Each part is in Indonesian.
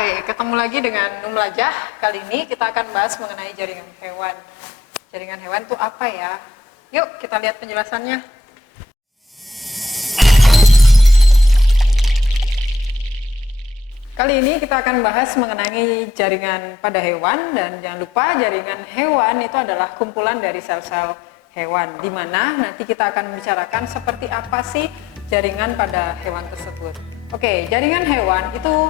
Hai, ketemu lagi dengan Numlajah. Kali ini kita akan bahas mengenai jaringan hewan. Jaringan hewan itu apa ya? Yuk kita lihat penjelasannya. Kali ini kita akan bahas mengenai jaringan pada hewan, dan jangan lupa jaringan hewan itu adalah kumpulan dari sel-sel hewan, di mana nanti kita akan membicarakan seperti apa sih jaringan pada hewan tersebut. Oke, jaringan hewan itu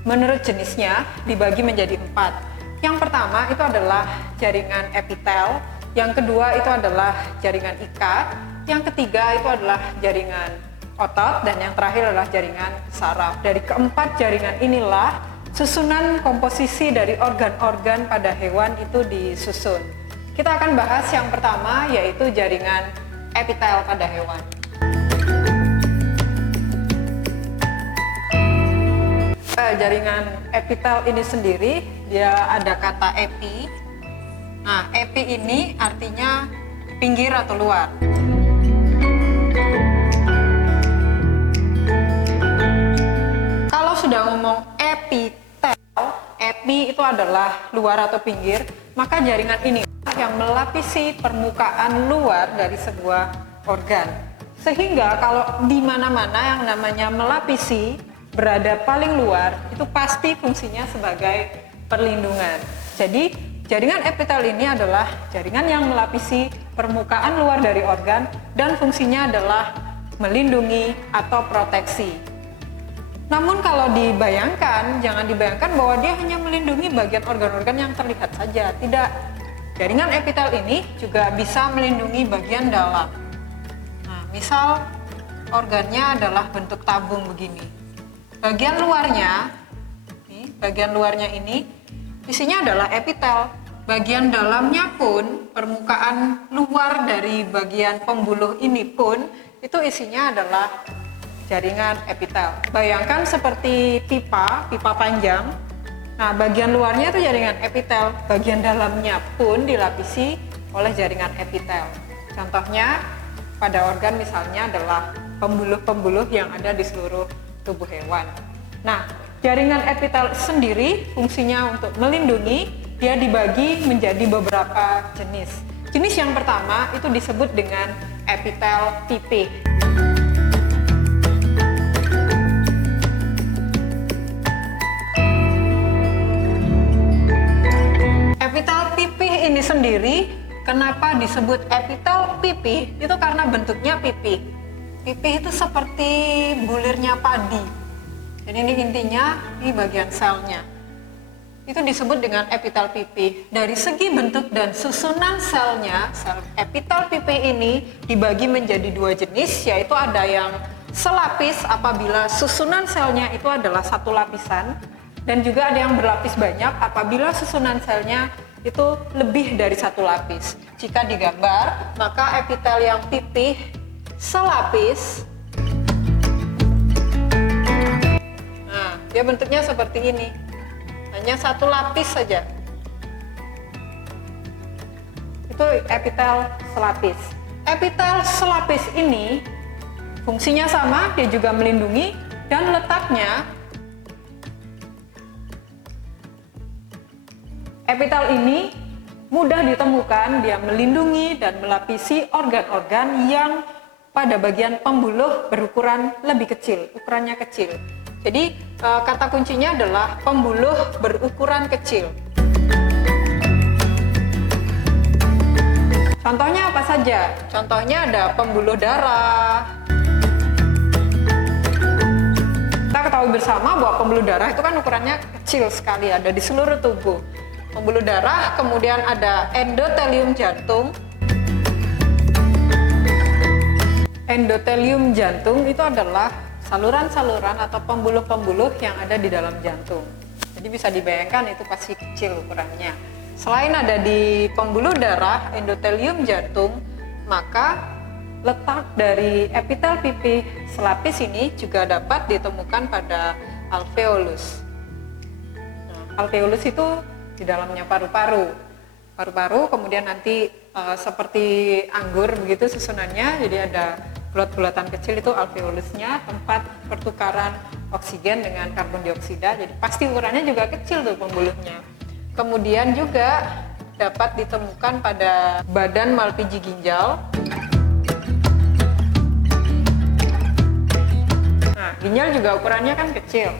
menurut jenisnya dibagi menjadi 4. Yang pertama itu adalah jaringan epitel, yang kedua itu adalah jaringan ikat, yang ketiga itu adalah jaringan otot, dan yang terakhir adalah jaringan saraf. Dari keempat jaringan inilah susunan komposisi dari organ-organ pada hewan itu disusun. Kita akan bahas yang pertama, yaitu jaringan epitel pada hewan. Jaringan epitel ini sendiri, dia ada kata epi. Nah, epi ini artinya pinggir atau luar. Kalau sudah ngomong epitel, epi itu adalah luar atau pinggir, maka jaringan ini yang melapisi permukaan luar dari sebuah organ. Sehingga kalau di mana-mana yang namanya melapisi berada paling luar, itu pasti fungsinya sebagai perlindungan. Jadi jaringan epitel ini adalah jaringan yang melapisi permukaan luar dari organ, dan fungsinya adalah melindungi atau proteksi. Namun kalau dibayangkan, jangan dibayangkan bahwa dia hanya melindungi bagian organ-organ yang terlihat saja. Tidak. Jaringan epitel ini juga bisa melindungi bagian dalam. Nah, misal organnya adalah bentuk tabung begini. Bagian luarnya ini isinya adalah epitel. Bagian dalamnya pun, permukaan luar dari bagian pembuluh ini pun, itu isinya adalah jaringan epitel. Bayangkan seperti pipa panjang. Nah, bagian luarnya itu jaringan epitel, bagian dalamnya pun dilapisi oleh jaringan epitel. Contohnya pada organ misalnya adalah pembuluh-pembuluh yang ada di seluruh tubuh hewan. Nah, jaringan epitel sendiri fungsinya untuk melindungi. Dia dibagi menjadi beberapa jenis. Jenis yang pertama itu disebut dengan epitel pipih. Epitel pipih ini sendiri, kenapa disebut epitel pipih? Itu karena bentuknya pipih. Pipih itu seperti bulirnya padi. Jadi ini intinya, ini bagian selnya. Itu disebut dengan epitel pipih. Dari segi bentuk dan susunan selnya, sel epitel pipih ini dibagi menjadi 2 jenis, yaitu ada yang selapis apabila susunan selnya itu adalah satu lapisan, dan juga ada yang berlapis banyak apabila susunan selnya itu lebih dari satu lapis. Jika digambar, maka epitel yang pipih selapis, nah dia bentuknya seperti ini, hanya satu lapis saja, itu epitel selapis. Epitel selapis ini fungsinya sama, dia juga melindungi, dan letaknya epitel ini mudah ditemukan. Dia melindungi dan melapisi organ-organ yang pada bagian pembuluh berukuran lebih kecil, ukurannya kecil. Jadi kata kuncinya adalah pembuluh berukuran kecil. Contohnya apa saja? Contohnya ada pembuluh darah. Kita ketahui bersama bahwa pembuluh darah itu kan ukurannya kecil sekali, ada di seluruh tubuh. Pembuluh darah, kemudian ada endotelium jantung. Endotelium jantung itu adalah saluran-saluran atau pembuluh-pembuluh yang ada di dalam jantung. Jadi bisa dibayangkan itu pasti kecil ukurannya. Selain ada di pembuluh darah, endotelium jantung, maka letak dari epitel pipih selapis ini juga dapat ditemukan pada alveolus. Nah, alveolus itu di dalamnya paru-paru. Paru-paru kemudian nanti seperti anggur begitu susunannya, jadi ada bulat-bulatan kecil, itu alveolusnya, tempat pertukaran oksigen dengan karbon dioksida, jadi pasti ukurannya juga kecil tuh pembuluhnya. Kemudian juga dapat ditemukan pada badan Malpighi ginjal. Nah, ginjal juga ukurannya kan kecil,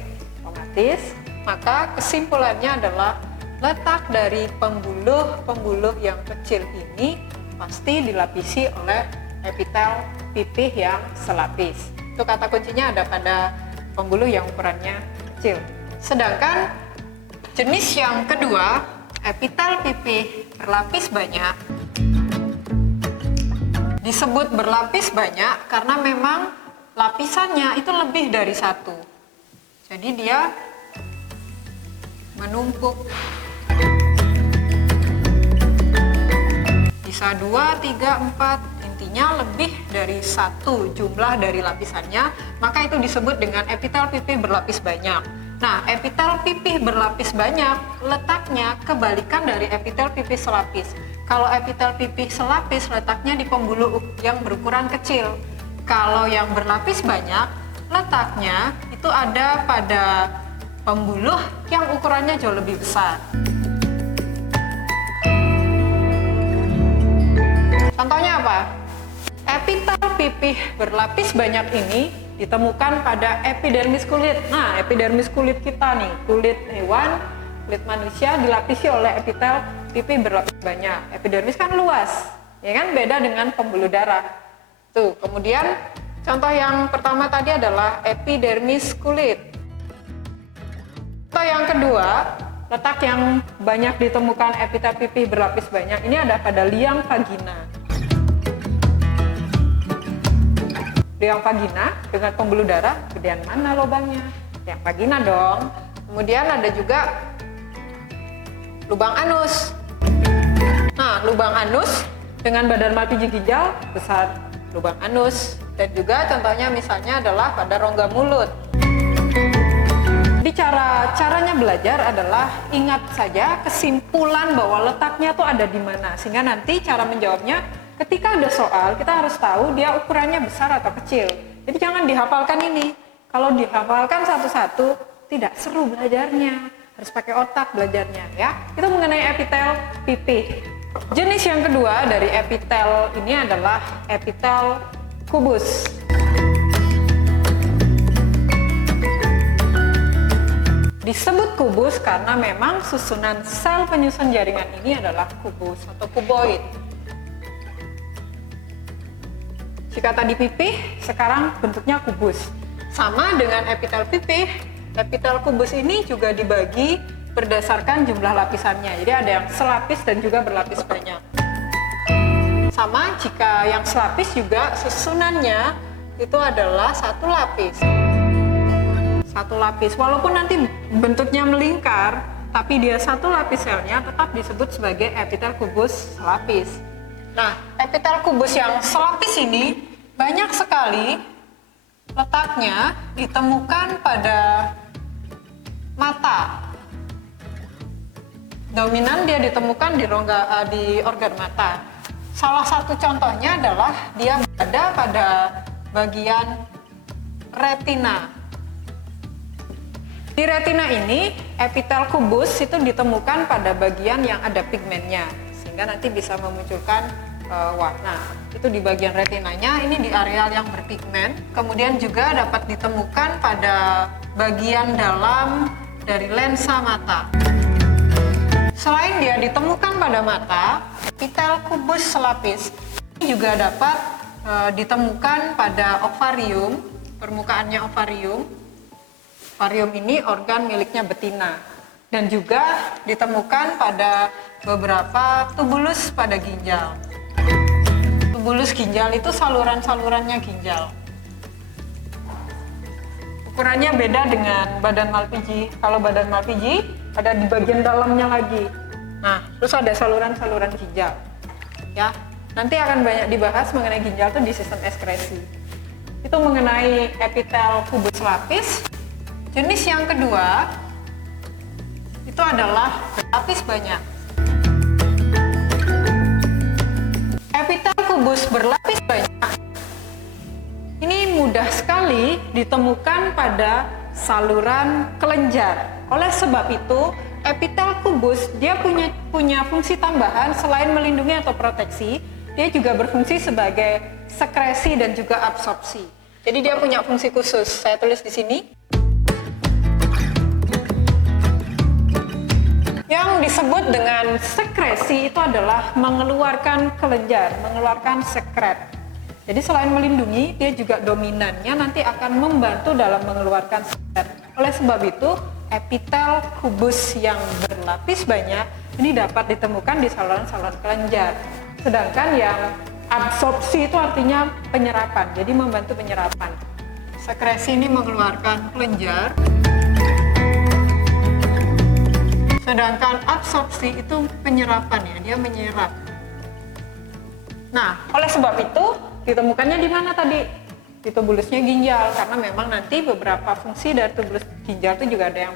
otomatis. Maka kesimpulannya adalah letak dari pembuluh-pembuluh yang kecil ini pasti dilapisi oleh epitel pipih yang selapis. Itu kata kuncinya ada pada pembuluh yang ukurannya kecil. Sedangkan jenis yang kedua, epitel pipih berlapis banyak, disebut berlapis banyak karena memang lapisannya itu lebih dari satu. Jadi dia menumpuk. Bisa 2, 3, 4, intinya lebih dari satu jumlah dari lapisannya, maka itu disebut dengan epitel pipih berlapis banyak. Nah, epitel pipih berlapis banyak letaknya kebalikan dari epitel pipih selapis. Kalau epitel pipih selapis letaknya di pembuluh yang berukuran kecil. Kalau yang berlapis banyak letaknya itu ada pada pembuluh yang ukurannya jauh lebih besar. Contohnya apa? Epitel pipih berlapis banyak ini ditemukan pada epidermis kulit. Nah, epidermis kulit kita nih, kulit hewan, kulit manusia dilapisi oleh epitel pipih berlapis banyak. Epidermis kan luas, ya kan, beda dengan pembuluh darah. Tuh, kemudian contoh yang pertama tadi adalah epidermis kulit. Contoh yang kedua, letak yang banyak ditemukan epitel pipih berlapis banyak ini ada pada liang vagina. Liang vagina dengan pembuluh darah, gedean mana lubangnya? Liang vagina dong. Kemudian ada juga lubang anus. Nah, lubang anus dengan badan Malpighi ginjal besar lubang anus. Dan juga contohnya misalnya adalah pada rongga mulut. Jadi caranya belajar adalah ingat saja kesimpulan bahwa letaknya tuh ada di mana, sehingga nanti cara menjawabnya ketika ada soal kita harus tahu dia ukurannya besar atau kecil. Jadi jangan dihafalkan ini. Kalau dihafalkan satu-satu tidak seru belajarnya. Harus pakai otak belajarnya ya. Itu mengenai epitel pipih. Jenis yang kedua dari epitel ini adalah epitel kubus. Disebut kubus karena memang susunan sel penyusun jaringan ini adalah kubus atau kuboid. Jika tadi pipih, sekarang bentuknya kubus. Sama dengan epitel pipih, epitel kubus ini juga dibagi berdasarkan jumlah lapisannya. Jadi ada yang selapis dan juga berlapis banyak. Sama jika yang selapis juga susunannya itu adalah satu lapis. Satu lapis, walaupun nanti bentuknya melingkar, tapi dia satu lapis selnya tetap disebut sebagai epitel kubus selapis. Nah, epitel kubus yang selapis ini banyak sekali letaknya ditemukan pada mata. Dominan dia ditemukan di organ mata. Salah satu contohnya adalah dia berada pada bagian retina. Di retina ini, epitel kubus itu ditemukan pada bagian yang ada pigmennya, sehingga nanti bisa memunculkan warna. Itu di bagian retinanya, ini di areal yang berpigmen. Kemudian juga dapat ditemukan pada bagian dalam dari lensa mata. Selain dia ditemukan pada mata, epitel kubus selapis ini juga dapat ditemukan pada ovarium, permukaannya ovarium. Ovarium ini organ miliknya betina, dan juga ditemukan pada beberapa tubulus pada ginjal. Tubulus ginjal itu saluran-salurannya ginjal. Ukurannya beda dengan badan Malpighi. Kalau badan Malpighi ada di bagian dalamnya lagi. Nah, terus ada saluran-saluran ginjal. Ya, nanti akan banyak dibahas mengenai ginjal itu di sistem ekskresi. Itu mengenai epitel kubus selapis. Jenis yang kedua itu adalah berlapis banyak. Epitel kubus berlapis banyak ini mudah sekali ditemukan pada saluran kelenjar. Oleh sebab itu, epitel kubus dia punya fungsi tambahan selain melindungi atau proteksi, dia juga berfungsi sebagai sekresi dan juga absorpsi. Jadi dia punya fungsi khusus. Saya tulis di sini. Yang disebut dengan sekresi itu adalah mengeluarkan kelenjar, mengeluarkan sekret. Jadi selain melindungi, dia juga dominannya nanti akan membantu dalam mengeluarkan sekret. Oleh sebab itu, epitel kubus yang berlapis banyak ini dapat ditemukan di saluran-saluran kelenjar. Sedangkan yang absorpsi itu artinya penyerapan, jadi membantu penyerapan. Sekresi ini mengeluarkan kelenjar. Sedangkan absorpsi itu penyerapan ya, dia menyerap. Nah, oleh sebab itu ditemukannya di mana tadi? Di tubulusnya ginjal, karena memang nanti beberapa fungsi dari tubulus ginjal itu juga ada yang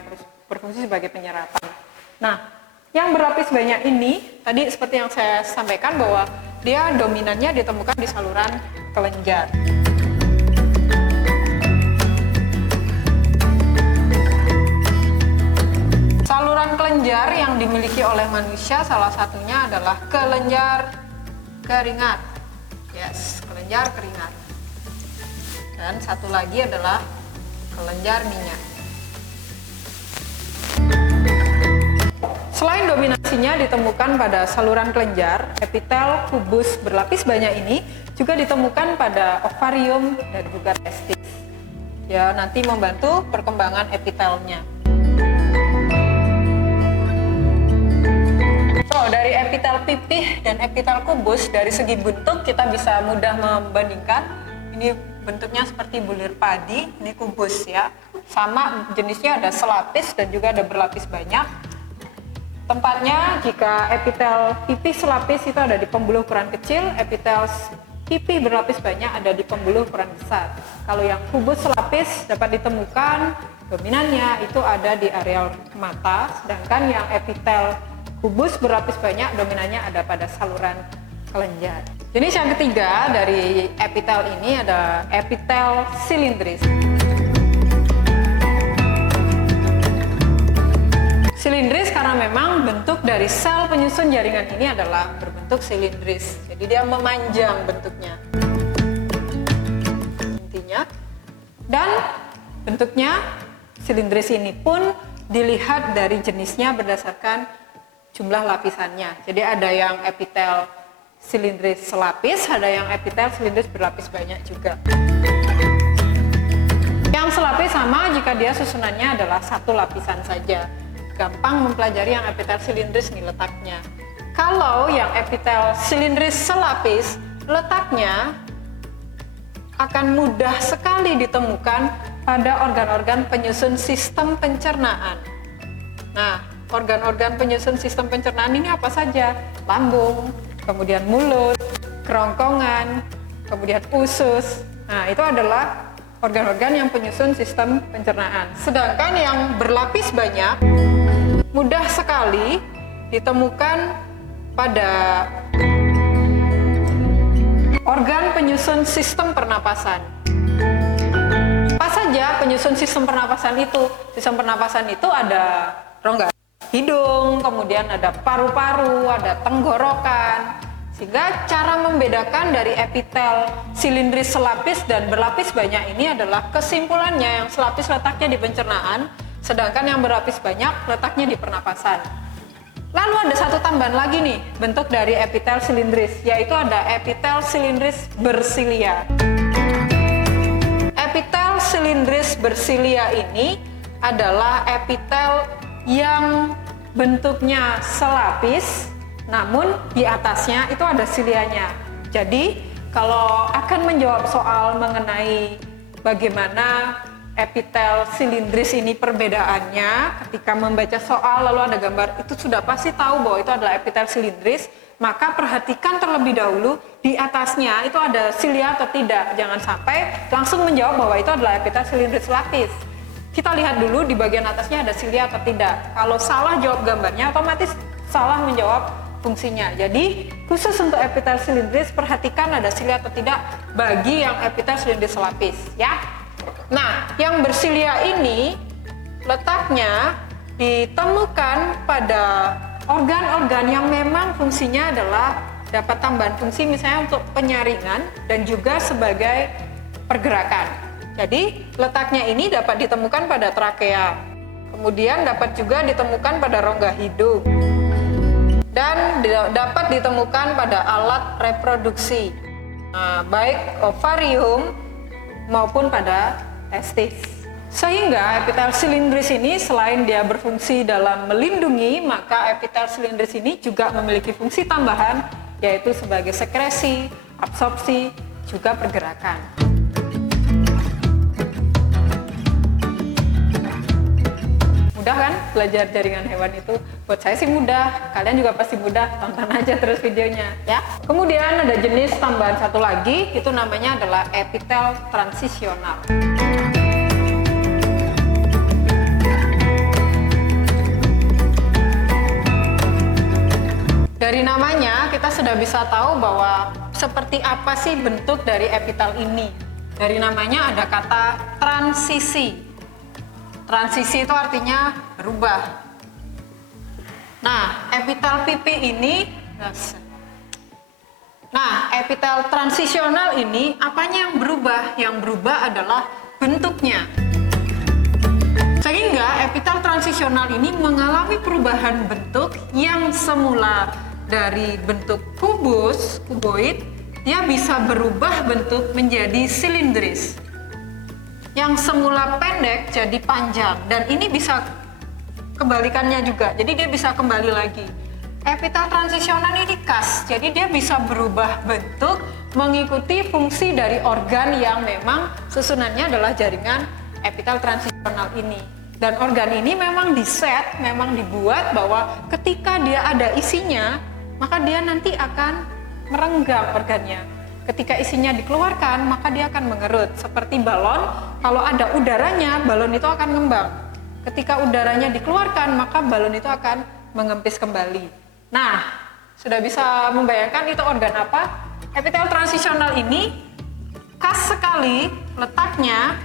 berfungsi sebagai penyerapan. Nah, yang berlapis banyak ini, tadi seperti yang saya sampaikan bahwa dia dominannya ditemukan di saluran kelenjar. Saluran kelenjar yang dimiliki oleh manusia salah satunya adalah kelenjar keringat. Yes, kelenjar keringat. Dan satu lagi adalah kelenjar minyak. Selain dominasinya ditemukan pada saluran kelenjar, epitel kubus berlapis banyak ini juga ditemukan pada ovarium dan juga testis. Ya, nanti membantu perkembangan epitelnya. So, dari epitel pipih dan epitel kubus, dari segi bentuk kita bisa mudah membandingkan. Ini bentuknya seperti bulir padi, ini kubus ya. Sama jenisnya ada selapis dan juga ada berlapis banyak. Tempatnya jika epitel pipih selapis itu ada di pembuluh ukuran kecil, epitel pipih berlapis banyak ada di pembuluh ukuran besar. Kalau yang kubus selapis dapat ditemukan dominannya itu ada di areal mata, sedangkan yang epitel kubus berlapis banyak dominannya ada pada saluran kelenjar. Jenis yang ketiga dari epitel ini ada epitel silindris. Silindris karena memang bentuk dari sel penyusun jaringan ini adalah berbentuk silindris. Jadi dia memanjang bentuknya. Intinya. Dan bentuknya silindris ini pun dilihat dari jenisnya berdasarkan jumlah lapisannya. Jadi ada yang epitel silindris selapis, ada yang epitel silindris berlapis banyak juga. Yang selapis sama jika dia susunannya adalah satu lapisan saja. Gampang mempelajari yang epitel silindris nih letaknya. Kalau yang epitel silindris selapis, letaknya akan mudah sekali ditemukan pada organ-organ penyusun sistem pencernaan. Nah, organ-organ penyusun sistem pencernaan ini apa saja? Lambung, kemudian mulut, kerongkongan, kemudian usus. Nah, itu adalah organ-organ yang penyusun sistem pencernaan. Sedangkan yang berlapis banyak, mudah sekali ditemukan pada organ penyusun sistem pernapasan. Apa saja penyusun sistem pernapasan itu? Sistem pernapasan itu ada rongga hidung, kemudian ada paru-paru, ada tenggorokan. Sehingga cara membedakan dari epitel silindris selapis dan berlapis banyak ini adalah kesimpulannya yang selapis letaknya di pencernaan, sedangkan yang berlapis banyak letaknya di pernapasan. Lalu ada satu tambahan lagi nih, bentuk dari epitel silindris, yaitu ada epitel silindris bersilia. Epitel silindris bersilia ini adalah epitel yang bentuknya selapis, namun di atasnya itu ada silianya. Jadi kalau akan menjawab soal mengenai bagaimana epitel silindris ini perbedaannya, ketika membaca soal lalu ada gambar, itu sudah pasti tahu bahwa itu adalah epitel silindris, maka perhatikan terlebih dahulu di atasnya itu ada silia atau tidak. Jangan sampai langsung menjawab bahwa itu adalah epitel silindris selapis. Kita lihat dulu di bagian atasnya ada silia atau tidak. Kalau salah jawab gambarnya, otomatis salah menjawab fungsinya. Jadi khusus untuk epitel silindris, perhatikan ada silia atau tidak bagi yang epitel silindris selapis, ya. Nah, yang bersilia ini letaknya ditemukan pada organ-organ yang memang fungsinya adalah dapat tambahan fungsi, misalnya untuk penyaringan dan juga sebagai pergerakan. Jadi letaknya ini dapat ditemukan pada trakea, kemudian dapat juga ditemukan pada rongga hidung, dan dapat ditemukan pada alat reproduksi, baik ovarium maupun pada testis. Sehingga epitel silindris ini selain dia berfungsi dalam melindungi, maka epitel silindris ini juga memiliki fungsi tambahan, yaitu sebagai sekresi, absorpsi, juga pergerakan. Mudah kan belajar jaringan hewan itu? Buat saya sih mudah, kalian juga pasti mudah, tonton aja terus videonya ya. Kemudian ada jenis tambahan satu lagi, itu namanya adalah epitel transisional. Dari namanya kita sudah bisa tahu bahwa seperti apa sih bentuk dari epitel ini. Dari namanya ada kata transisi. Transisi itu artinya berubah. Nah, epitel pipi ini, epitel transisional ini apanya yang berubah? Yang berubah adalah bentuknya. Sehingga epitel transisional ini mengalami perubahan bentuk yang semula dari bentuk kuboid, dia bisa berubah bentuk menjadi silindris. Yang semula pendek jadi panjang, dan ini bisa kebalikannya juga, jadi dia bisa kembali lagi. Epitel transisional ini khas, jadi dia bisa berubah bentuk mengikuti fungsi dari organ yang memang susunannya adalah jaringan epitel transisional ini. Dan organ ini memang diset, memang dibuat bahwa ketika dia ada isinya, maka dia nanti akan merenggang organnya. Ketika isinya dikeluarkan, maka dia akan mengerut. Seperti balon, kalau ada udaranya, balon itu akan ngembang. Ketika udaranya dikeluarkan, maka balon itu akan mengempis kembali. Nah, sudah bisa membayangkan itu organ apa? Epitel transisional ini khas sekali letaknya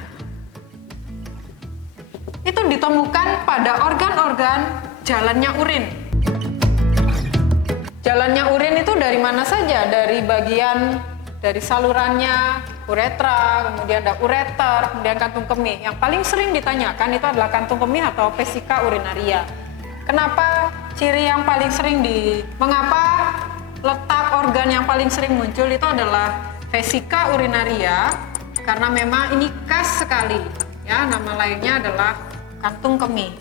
itu ditemukan pada organ-organ jalannya urin. Jalannya urin itu dari mana saja? Dari bagian dari salurannya, uretra, kemudian ada ureter, kemudian kantung kemih. Yang paling sering ditanyakan itu adalah kantung kemih atau vesika urinaria. Kenapa ciri yang paling sering mengapa letak organ yang paling sering muncul itu adalah vesika urinaria? Karena memang ini khas sekali. Ya, nama lainnya adalah kantung kemih.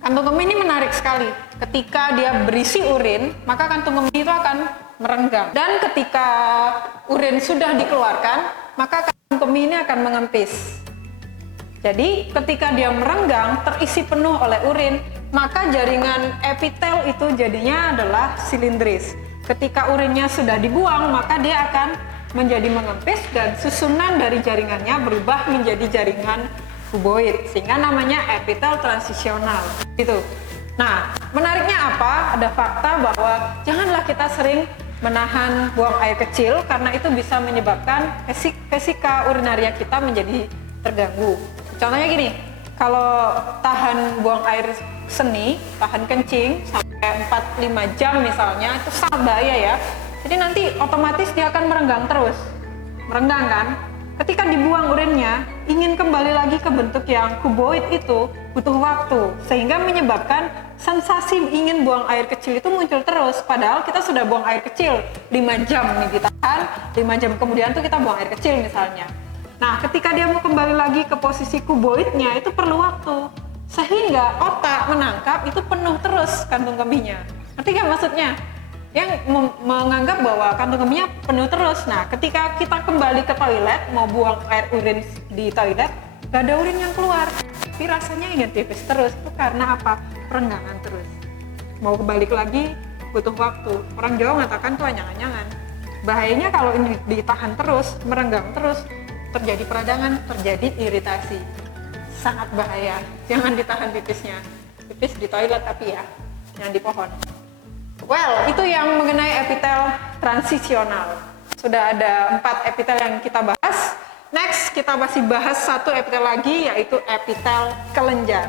Kantung kemih ini menarik sekali. Ketika dia berisi urin, maka kantung kemih itu akan merenggang. Dan ketika urin sudah dikeluarkan, maka kantung kemih ini akan mengempis. Jadi ketika dia merenggang, terisi penuh oleh urin, maka jaringan epitel itu jadinya adalah silindris. Ketika urinnya sudah dibuang, maka dia akan menjadi mengempis dan susunan dari jaringannya berubah menjadi jaringan kuboid, sehingga namanya epitel transisional. Gitu. Nah, menariknya apa? Ada fakta bahwa janganlah kita sering menahan buang air kecil karena itu bisa menyebabkan vesika urinaria kita menjadi terganggu. Contohnya gini, kalau tahan buang air seni, tahan kencing sampai 4-5 jam misalnya, itu sangat bahaya ya. Jadi nanti otomatis dia akan merenggang terus. Merenggang kan? Ketika dibuang urinnya, ingin kembali lagi ke bentuk yang kuboid itu butuh waktu, sehingga menyebabkan sensasi ingin buang air kecil itu muncul terus. Padahal kita sudah buang air kecil 5 jam nih, ditahan 5 jam kemudian tuh kita buang air kecil misalnya. Nah, ketika dia mau kembali lagi ke posisi kuboidnya itu perlu waktu, sehingga otak menangkap itu penuh terus kantung kemihnya. Ngerti gak maksudnya? Yang menganggap bahwa kantung kemihnya penuh terus. Nah, ketika kita kembali ke toilet mau buang air urin di toilet, gak ada urin yang keluar, tapi rasanya ingin pipis terus. Itu karena apa? Perenggangan terus. Mau kebalik lagi butuh waktu. Orang Jawa mengatakan tuh anyang-anyangan. Bahayanya kalau ini ditahan terus, merenggang terus, terjadi peradangan, terjadi iritasi. Sangat bahaya. Jangan ditahan pipisnya. Pipis di toilet tapi ya, jangan di pohon. Well, itu yang mengenai epitel transisional. Sudah ada 4 epitel yang kita bahas. Next, kita masih bahas satu epitel lagi, yaitu epitel kelenjar.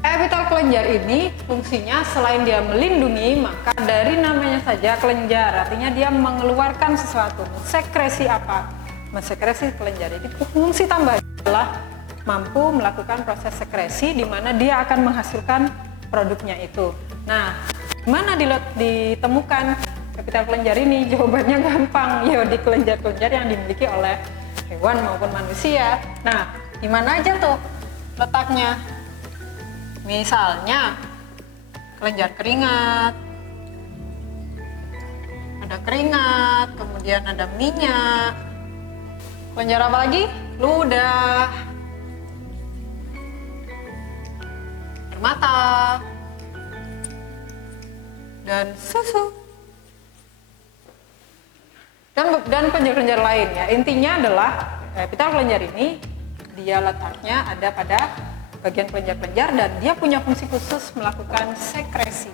Epitel kelenjar ini fungsinya selain dia melindungi, maka dari namanya saja kelenjar, artinya dia mengeluarkan sesuatu. Mensekresi apa? Mensekresi kelenjar. Jadi fungsi tambahan adalah mampu melakukan proses sekresi di mana dia akan menghasilkan produknya itu. Nah, mana ditemukan epitel kelenjar ini? Jawabannya gampang, ya di kelenjar-kelenjar yang dimiliki oleh hewan maupun manusia. Nah, di mana aja tuh letaknya? Misalnya kelenjar keringat, ada keringat, kemudian ada minyak. Kelenjar apa lagi? Ludah, mata, dan susu. Dan kelenjar-kelenjar lain ya. Intinya adalah epitel kelenjar ini dia letaknya ada pada bagian kelenjar-kelenjar dan dia punya fungsi khusus melakukan sekresi.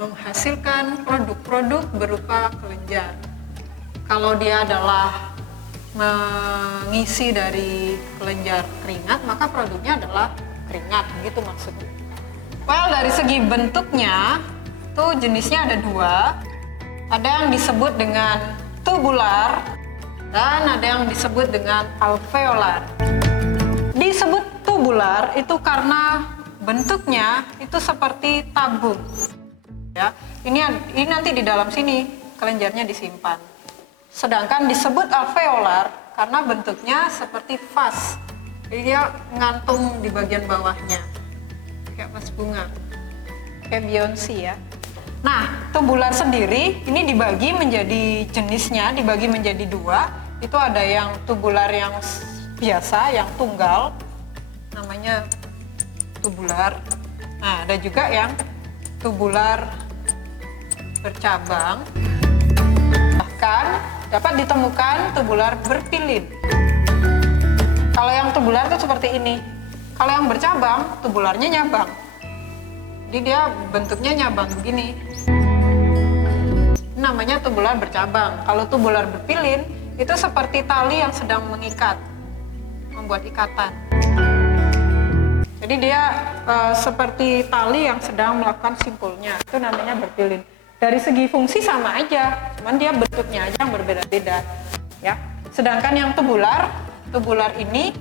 Menghasilkan produk-produk berupa kelenjar. Kalau dia adalah mengisi dari kelenjar keringat, maka produknya adalah keringat, begitu maksudnya. Well, dari segi bentuknya tuh jenisnya ada 2. Ada yang disebut dengan tubular dan ada yang disebut dengan alveolar. Disebut tubular itu karena bentuknya itu seperti tabung. Ya, ini nanti di dalam sini kelenjarnya disimpan. Sedangkan disebut alveolar karena bentuknya seperti vas. Jadi dia ngantung di bagian bawahnya. Kayak vas bunga. Kayak Beyonce ya. Nah, tubular sendiri ini dibagi menjadi jenisnya, dibagi menjadi 2. Itu ada yang tubular yang biasa, yang tunggal, namanya tubular. Nah, ada juga yang tubular bercabang. Bahkan dapat ditemukan tubular berpilin. Kalau yang tubular itu seperti ini. Kalau yang bercabang, tubularnya nyabang. Jadi dia bentuknya nyabang begini. Namanya tubular bercabang. Kalau tubular berpilin, itu seperti tali yang sedang mengikat, membuat ikatan. Jadi dia seperti tali yang sedang melakukan simpulnya. Itu namanya berpilin. Dari segi fungsi sama aja, cuman dia bentuknya aja yang berbeda-beda. Ya. Sedangkan yang tubular ini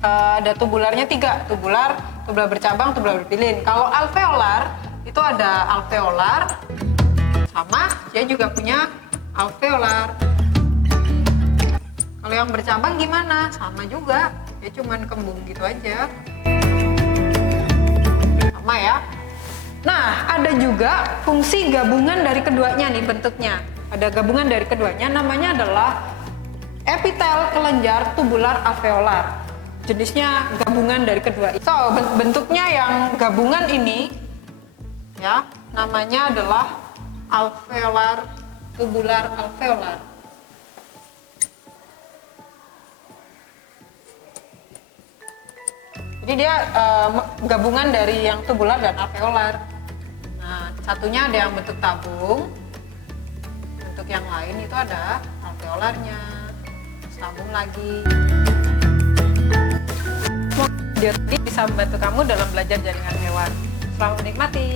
ada tubularnya 3, tubular bercabang, tubular berpilin. Kalau alveolar itu ada alveolar, sama dia juga punya alveolar. Kalau yang bercabang gimana? Sama juga, dia cuman kembung gitu aja. Sama ya. Nah, ada juga fungsi gabungan dari keduanya nih bentuknya. Ada gabungan dari keduanya, namanya adalah epitel kelenjar tubular alveolar. Jenisnya gabungan dari kedua. So, bentuknya yang gabungan ini ya, namanya adalah alveolar, tubular alveolar. Jadi dia gabungan dari yang tubular dan alveolar. Nah, satunya ada yang bentuk tabung, bentuk yang lain itu ada alveolarnya, tabung lagi. Video ini bisa membantu kamu dalam belajar jaringan hewan. Selamat menikmati.